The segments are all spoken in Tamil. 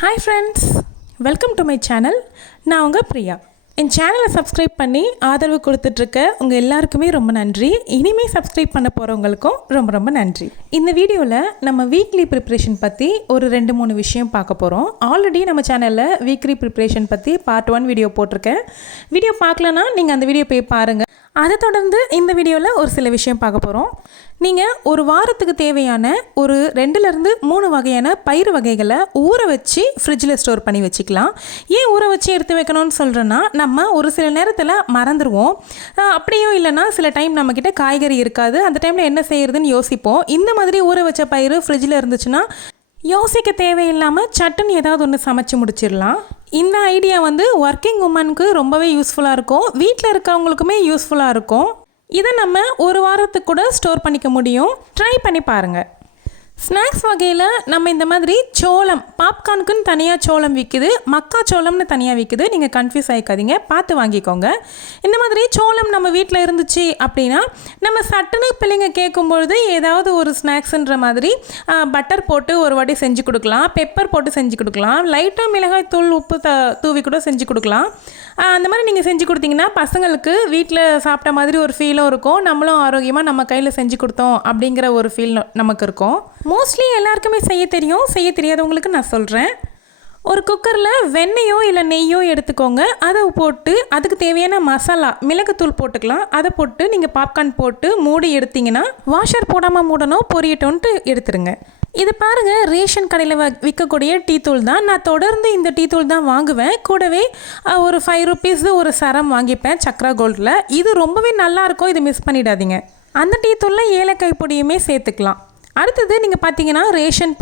Hi friends, welcome to my channel. நான் உங்கள் பிரியா. என் சேனலை சப்ஸ்கிரைப் பண்ணி ஆதரவு கொடுத்துட்ருக்க உங்கள் எல்லாருக்குமே ரொம்ப நன்றி. இனிமேல் சப்ஸ்கிரைப் பண்ண போகிறவங்களுக்கும் ரொம்ப ரொம்ப நன்றி. இந்த வீடியோவில் நம்ம வீக்லி ப்ரிப்ரேஷன் பற்றி ஒரு 2-3 விஷயம் பார்க்க போகிறோம். ஆல்ரெடி நம்ம சேனலில் வீக்லி ப்ரிப்ரேஷன் பற்றி பார்ட் 1 வீடியோ போட்டிருக்கேன். வீடியோ பார்க்கலன்னா நீங்கள் அந்த வீடியோ போய் பாருங்கள். அதை தொடர்ந்து இந்த வீடியோவில் ஒரு சில விஷயம் பார்க்க போகிறோம். நீங்கள் ஒரு வாரத்துக்கு தேவையான ஒரு 2-3 வகையான பயிர் வகைகளை ஊற வச்சு ஃப்ரிட்ஜில் ஸ்டோர் பண்ணி வச்சுக்கலாம். ஏன் ஊற வச்சு எடுத்து வைக்கணும்னு சொல்கிறேன்னா, நம்ம ஒரு சில நேரத்தில் மறந்துடுவோம். அப்படியும் இல்லைன்னா சில டைம் நம்மக்கிட்ட காய்கறி இருக்காது. அந்த டைமில் என்ன செய்யறதுன்னு யோசிப்போம். இந்த மாதிரி ஊற வச்ச பயிர் ஃப்ரிட்ஜில் இருந்துச்சுன்னா யோசிக்க தேவையில்லாமல் சட்டுன்னு ஏதாவது ஒன்று சமைச்சு முடிச்சிடலாம். இந்த ஐடியா ஒர்க்கிங் உமனுக்கு ரொம்பவே யூஸ்ஃபுல்லாக இருக்கும். வீட்டில் இருக்கிறவங்களுக்குமே யூஸ்ஃபுல்லாக இருக்கும். இதை நம்ம ஒரு வாரத்துக்கு கூட ஸ்டோர் பண்ணிக்க முடியும். ட்ரை பண்ணி பாருங்கள். ஸ்நாக்ஸ் வகையில் நம்ம இந்த மாதிரி சோளம், பாப்கார்னுக்குன்னு தனியாக சோளம் விற்குது, மக்கா சோளம்னு தனியாக விற்குது. நீங்கள் கன்ஃபியூஸ் ஆகிக்காதீங்க, பார்த்து வாங்கிக்கோங்க. இந்த மாதிரி சோளம் நம்ம வீட்டில் இருந்துச்சு அப்படின்னா நம்ம சட்டுன்னு பிள்ளைங்க கேட்கும்பொழுது ஏதாவது ஒரு ஸ்நாக்ஸுன்ற மாதிரி பட்டர் போட்டு ஒரு வாட்டி செஞ்சு கொடுக்கலாம், பெப்பர் போட்டு செஞ்சு கொடுக்கலாம், லைட்டாக மிளகாய் தூள் உப்பு தூவி கூட செஞ்சு கொடுக்கலாம். அந்த மாதிரி நீங்கள் செஞ்சு கொடுத்தீங்கன்னா பசங்களுக்கு வீட்டில் சாப்பிட்ட மாதிரி ஒரு ஃபீலும் இருக்கும். நம்மளும் ஆரோக்கியமாக நம்ம கையில் செஞ்சு கொடுத்தோம் அப்படிங்கிற ஒரு ஃபீல் நமக்கு இருக்கும். மோஸ்ட்லி எல்லாருக்குமே செய்ய தெரியும். செய்ய தெரியாதவங்களுக்கு நான் சொல்கிறேன். ஒரு குக்கரில் வெண்ணெயோ இல்லை நெய்யோ எடுத்துக்கோங்க. அதை போட்டு அதுக்கு தேவையான மசாலா, மிளகுத்தூள் போட்டுக்கலாம். அதை போட்டு நீங்கள் பாப்கார்ன் போட்டு மூடி எடுத்திங்கன்னா வாஷர் போடாமல் மூடணும், பொரியட்டோன்ட்டு எடுத்துருங்க. இது பாருங்கள், ரேஷன் கடையில் விற்கக்கூடிய டீ தூள் தான். நான் தொடர்ந்து இந்த டீ தூள் தான் வாங்குவேன். கூடவே ஒரு 5 rupees ஒரு சரம் வாங்கிப்பேன் சக்ரா கோல்டில். இது ரொம்பவே நல்லாயிருக்கும், இது மிஸ் பண்ணிடாதீங்க. அந்த டீ தூளில் ஏலக்காய் பொடியுமே சேர்த்துக்கலாம். அடுத்தது நீங்கள் பார்த்தீங்கன்னா ரேஷன்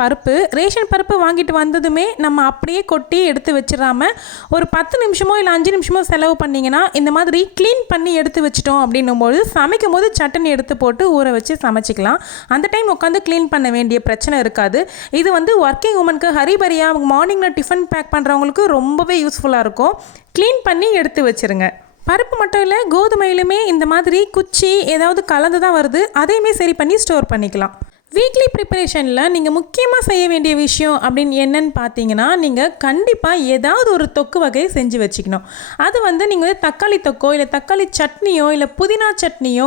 பருப்பு வாங்கிட்டு வந்ததுமே நம்ம அப்படியே கொட்டி எடுத்து வச்சிடாம ஒரு 10 நிமிஷமோ இல்லை 5 நிமிஷமோ செலவு பண்ணிங்கன்னா இந்த மாதிரி க்ளீன் பண்ணி எடுத்து வச்சிட்டோம் அப்படின்னும்போது சமைக்கும் போது சட்டன் எடுத்து போட்டு ஊற வச்சு சமைச்சிக்கலாம். அந்த டைம் உட்காந்து க்ளீன் பண்ண வேண்டிய பிரச்சனை இருக்காது. இது ஒர்க்கிங் உமனுக்கு ஹரிபரியாக மார்னிங்கில் டிஃபன் பேக் பண்ணுறவங்களுக்கு ரொம்பவே யூஸ்ஃபுல்லாக இருக்கும். க்ளீன் பண்ணி எடுத்து வச்சுருங்க. பருப்பு மட்டும் இல்லை, கோதுமையிலுமே இந்த மாதிரி குச்சி ஏதாவது கலந்து தான் வருது. அதையுமே சரி பண்ணி ஸ்டோர் பண்ணிக்கலாம். வீக்லி ப்ரிப்பரேஷனில் நீங்கள் முக்கியமாக செய்ய வேண்டிய விஷயம் அப்படின்னு என்னன்னு பார்த்தீங்கன்னா, நீங்கள் கண்டிப்பாக ஏதாவது ஒரு தொக்கு வகையை செஞ்சு வச்சுக்கணும். அது நீங்கள் தக்காளி தொக்கோ இல்லை தக்காளி சட்னியோ இல்லை புதினா சட்னியோ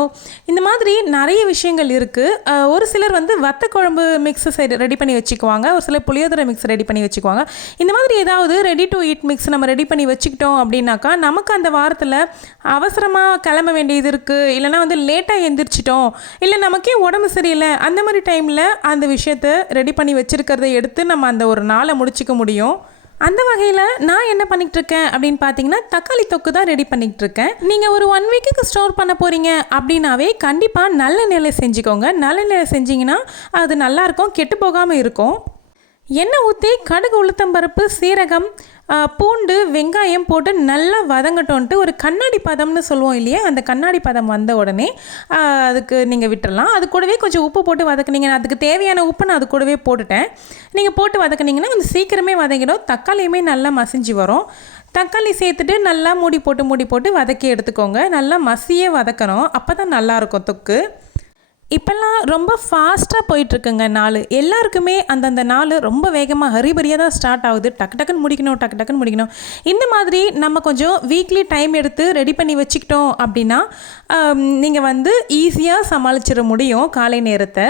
இந்த மாதிரி நிறைய விஷயங்கள் இருக்குது. ஒரு சிலர் வத்த குழம்பு மிக்ஸ் ரெடி பண்ணி வச்சுக்குவாங்க. ஒரு சிலர் புளியோதரை மிக்ஸ் ரெடி பண்ணி வச்சுக்குவாங்க. இந்த மாதிரி ஏதாவது ரெடி டு ஈட் மிக்ஸ் நம்ம ரெடி பண்ணி வச்சுக்கிட்டோம் அப்படின்னாக்கா நமக்கு அந்த வாரத்தில் அவசரமாக கிளம்ப வேண்டியது இருக்குது, இல்லைனா லேட்டாக எழுந்திரிச்சிட்டோம், இல்லை நமக்கே உடம்பு சரியில்லை, அந்த மாதிரி டைமில் அந்த விஷயத்தை ரெடி பண்ணி வச்சுருக்கிறத எடுத்து நம்ம அந்த ஒரு நாளை முடிச்சிக்க முடியும். அந்த வகையில் நான் என்ன பண்ணிகிட்டு இருக்கேன் அப்படின்னு பார்த்தீங்கன்னா, தக்காளி தொக்கு தான் ரெடி பண்ணிகிட்டு இருக்கேன். நீங்கள் ஒரு 1 வீக்குக்கு ஸ்டோர் பண்ண போகிறீங்க அப்படின்னாவே கண்டிப்பாக நல்ல நிலை செஞ்சுக்கோங்க. நல்ல நிலை செஞ்சிங்கன்னா அது நல்லாயிருக்கும், கெட்டு போகாமல் இருக்கும். எண்ணெய் ஊற்றி கடுகு, உளுத்தம்பருப்பு, சீரகம், பூண்டு, வெங்காயம் போட்டு நல்லா வதங்கட்டோன்ட்டு ஒரு கண்ணாடி பதம்னு சொல்லுவோம் இல்லையா, அந்த கண்ணாடி பதம் வந்த உடனே அதுக்கு நீங்கள் விட்டுடலாம். அது கூடவே கொஞ்சம் உப்பு போட்டு வதக்குனீங்க. அதுக்கு தேவையான உப்பு நான் அது கூடவே போட்டுட்டேன். நீங்கள் போட்டு வதக்குனீங்கன்னா கொஞ்சம் சீக்கிரமே வதங்கிடும். தக்காளியுமே நல்லா மசிஞ்சு வரும். தக்காளி சேர்த்துட்டு நல்லா மூடி போட்டு வதக்கி எடுத்துக்கோங்க. நல்லா மசியே வதக்கணும், அப்போ தான் நல்லாயிருக்கும் தொக்கு. இப்போல்லாம் ரொம்ப ஃபாஸ்ட்டாக போயிட்டுருக்குங்க நாள். எல்லாருக்குமே அந்தந்த நாள் ரொம்ப வேகமாக ஹரிபரியாக தான் ஸ்டார்ட் ஆகுது. டக்கு டக்குன்னு முடிக்கணும். இந்த மாதிரி நம்ம கொஞ்சம் வீக்லி டைம் எடுத்து ரெடி பண்ணி வச்சுக்கிட்டோம் அப்படின்னா நீங்கள் ஈஸியாக சமாளிச்சிட முடியும் காலை நேரத்தை.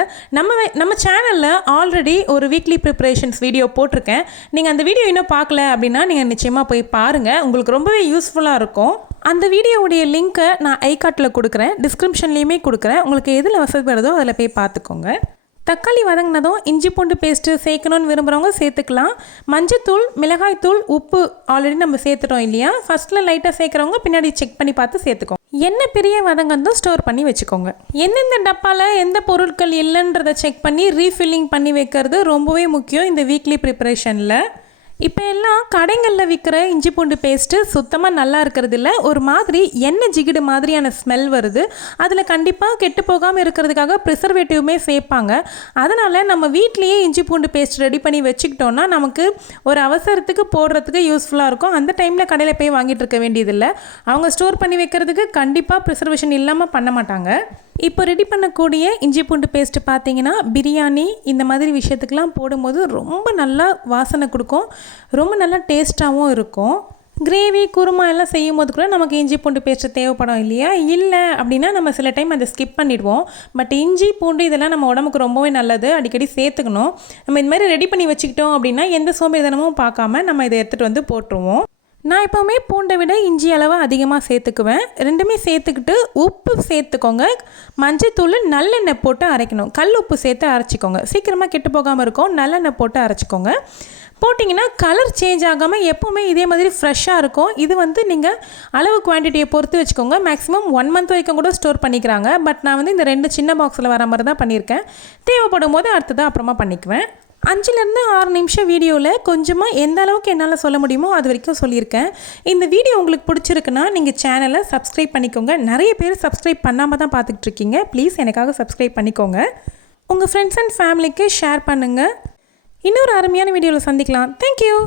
நம்ம சேனலில் ஆல்ரெடி ஒரு வீக்லி ப்ரிப்ரேஷன்ஸ் வீடியோ போட்டிருக்கேன். நீங்கள் அந்த வீடியோ இன்னும் பார்க்கல அப்படின்னா நீங்கள் நிச்சயமாக போய் பாருங்கள். உங்களுக்கு ரொம்பவே யூஸ்ஃபுல்லாக இருக்கும். அந்த வீடியோவுடைய லிங்க்கை நான் ஐகார்ட்டில் கொடுக்குறேன், டிஸ்கிரிப்ஷன்லேயுமே கொடுக்குறேன். உங்களுக்கு எதில் வசதிப்படுதோ அதில் போய் பார்த்துக்கோங்க. தக்காளி வதங்கினதும் இஞ்சி பூண்டு பேஸ்ட்டு சேர்க்கணுன்னு விரும்புகிறவங்க சேர்த்துக்கலாம். மஞ்சத்தூள், மிளகாய்த்தூள், உப்பு ஆல்ரெடி நம்ம சேர்த்துட்டோம் இல்லையா. ஃபஸ்ட்டில் லைட்டாக சேர்க்குறவங்க பின்னாடி செக் பண்ணி பார்த்து சேர்த்துக்கோங்க. எண்ணெய் பெரிய வதங்கந்தும் ஸ்டோர் பண்ணி வச்சுக்கோங்க. எந்தெந்த டப்பாவில் எந்த பொருட்கள் இல்லைன்றதை செக் பண்ணி ரீஃபில்லிங் பண்ணி வைக்கிறது ரொம்பவே முக்கியம் இந்த வீக்லி ப்ரிப்பரேஷனில். இப்போ எல்லாம் கடைகளில் விற்கிற இஞ்சி பூண்டு பேஸ்ட்டு சுத்தமாக நல்லா இருக்கிறதில்ல. ஒரு மாதிரி எண்ணெய் ஜிகிடு மாதிரியான ஸ்மெல் வருது. அதில் கண்டிப்பாக கெட்டு போகாமல் இருக்கிறதுக்காக ப்ரிசர்வேட்டிவ்மே சேர்ப்பாங்க. அதனால் நம்ம வீட்லேயே இஞ்சி பூண்டு பேஸ்ட் ரெடி பண்ணி வச்சுக்கிட்டோன்னா நமக்கு ஒரு அவசரத்துக்கு போடுறதுக்கு யூஸ்ஃபுல்லாக இருக்கும். அந்த டைமில் கடையில் போய் வாங்கிட்டு இருக்க வேண்டியதில்லை. அவங்க ஸ்டோர் பண்ணி வைக்கிறதுக்கு கண்டிப்பாக ப்ரிசர்வேஷன் இல்லாமல் பண்ண மாட்டாங்க. இப்போ ரெடி பண்ணக்கூடிய இஞ்சி பூண்டு பேஸ்ட்டு பார்த்தீங்கன்னா பிரியாணி இந்த மாதிரி விஷயத்துக்கெலாம் போடும்போது ரொம்ப நல்லா வாசனை கொடுக்கும், ரொம்ப நல்லா டேஸ்ட்டாகவும் இருக்கும். கிரேவி குருமா எல்லாம் செய்யும் போது கூட நமக்கு இஞ்சி பூண்டு பேஸ்ட்டு தேவைப்படும் இல்லையா? இல்லை அப்படின்னா நம்ம சில டைம் அதை ஸ்கிப் பண்ணிடுவோம். பட் இஞ்சி பூண்டு இதெல்லாம் நம்ம உடம்புக்கு ரொம்பவே நல்லது, அடிக்கடி சேர்த்துக்கணும். நம்ம இந்த மாதிரி ரெடி பண்ணி வச்சுக்கிட்டோம் அப்படின்னா எந்த சோம்பேறித்தனமும் பார்க்காம நம்ம இதை எடுத்துகிட்டு வந்து போட்டுருவோம். நான் எப்போவுமே பூண்டை விட இஞ்சி அளவு அதிகமாக சேர்த்துக்குவேன். ரெண்டுமே சேர்த்துக்கிட்டு உப்பு சேர்த்துக்கோங்க, மஞ்சத்தூள், நல்லெண்ணெய் போட்டு அரைக்கணும். கல் உப்பு சேர்த்து அரைச்சிக்கோங்க, சீக்கிரமாக கெட்டு போகாமல் இருக்கும். நல்லெண்ணெய் போட்டு அரைச்சிக்கோங்க. போட்டிங்கன்னா கலர் சேஞ்ச் ஆகாமல் எப்போவுமே இதே மாதிரி ஃப்ரெஷ்ஷாக இருக்கும். இது வந்து நீங்கள் அளவு குவான்டிட்டியை பொறுத்து வச்சுக்கோங்க. மேக்ஸிமம் 1 மந்த் வரைக்கும் கூட ஸ்டோர் பண்ணிக்கிறாங்க. பட் நான் வந்து இந்த 2 சின்ன பாக்ஸில் வர மாதிரி தான் பண்ணியிருக்கேன். தேவைப்படும் போது அடுத்ததாக அப்புறமா பண்ணிக்குவேன். 5லேருந்து 6 நிமிஷம் வீடியோவில் கொஞ்சமாக எந்த அளவுக்கு என்னால் சொல்ல முடியுமோ அது வரைக்கும் சொல்லியிருக்கேன். இந்த வீடியோ உங்களுக்கு பிடிச்சிருக்குன்னா நீங்கள் சேனலை சப்ஸ்கிரைப் பண்ணிக்கோங்க. நிறைய பேர் சப்ஸ்கிரைப் பண்ணாமல் தான் பார்த்துக்கிட்டு இருக்கீங்க. ப்ளீஸ் எனக்காக சப்ஸ்கிரைப் பண்ணிக்கோங்க. உங்கள் ஃப்ரெண்ட்ஸ் அண்ட் ஃபேமிலிக்கு ஷேர் பண்ணுங்கள். இன்னொரு அருமையான வீடியோவில் சந்திக்கலாம். தேங்க்யூ.